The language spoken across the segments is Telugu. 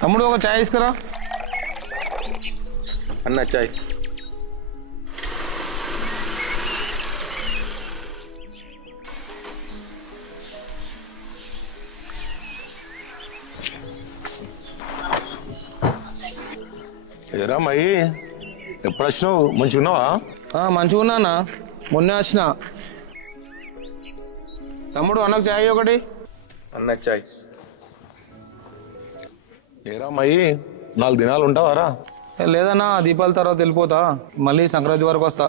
తమ్ముడు ఒక చాయ్ తీసుకురా అన్న చాయ్. ఏరా మయి ఎప్పుడు వచ్చినావు? మంచిగా ఉన్నావా? మంచిగా ఉన్నానా, మొన్నే వచ్చిన. తమ్ముడు అన్నకు చాయ్ ఒకటి. అన్న చాయ్. ఏరా మయి 4 దినాలు ఉంటావారా? లేదన్నా, దీపాల తర్వాత వెళ్ళిపోతా, మళ్ళీ సంక్రాంతి వరకు వస్తా.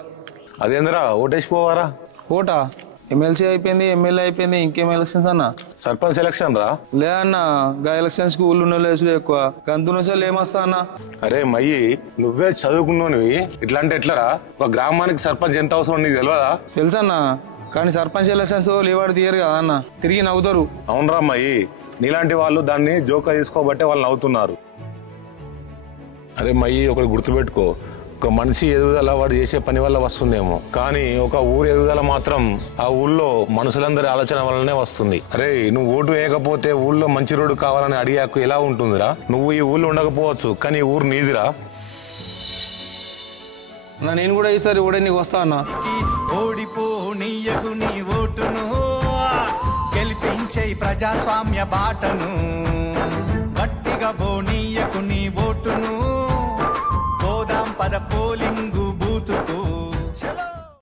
అదేంద్రా ఓటేసిపోవారా? ఓటా? ఎమ్మెల్సీ అయిపోయింది, ఎమ్మెల్యే అయిపోయింది, ఇంకేం ఎలక్షన్స్ అన్నా? సర్పంచ్ ఎలక్షన్ రా. లేదన్నా, గా ఎలక్షన్స్ కి ఊళ్ళు ఉన్న లేసులు ఎక్కువ, గంతు నుంచి ఏమొస్తా అన్నా? అరే మయ్యి, నువ్వే చదువుకున్నావు, ఇట్లా అంటే ఎట్లరా? ఒక గ్రామానికి సర్పంచ్ ఎంత అవసరం నీకు తెలియదా? తెలుసన్నా, కానీ సర్పంచ్ ఎలక్షన్స్ లీవాడు తీయరు కదా అన్న, తిరిగి నవ్వుతారు. అవునరా మయ్యి, నీలాంటి వాళ్ళు దాన్ని జోకా తీసుకోబట్టే వాళ్ళు నవ్వుతున్నారు. అరే మయ్యి, ఒకటి గుర్తుపెట్టుకో, ఒక మనిషి ఎదుగుదల వాడు చేసే పని వల్ల వస్తుందేమో, కానీ ఒక ఊరు ఎదుగుదల మాత్రం ఆ ఊళ్ళో మనుషులందరి ఆలోచన వల్లనే వస్తుంది. అరే, నువ్వు ఓటు వేయకపోతే ఊళ్ళో మంచి రోడ్డు కావాలని అడిగాకు ఎలా ఉంటుందిరా? నువ్వు ఈ ఊళ్ళో ఉండకపోవచ్చు, కానీ ఈ ఊరు నీదిరా. నేను కూడా ఈసారి ఓడే నీకు వస్తా అన్నా. ఓడిపోనీయకు నీ ఓటును, గెలిపించే ప్రజాస్వామ్య బాటను, గట్టిగా పోనీయకు నీ ఓటును, పోదాం పద పోలింగు బూతుకు.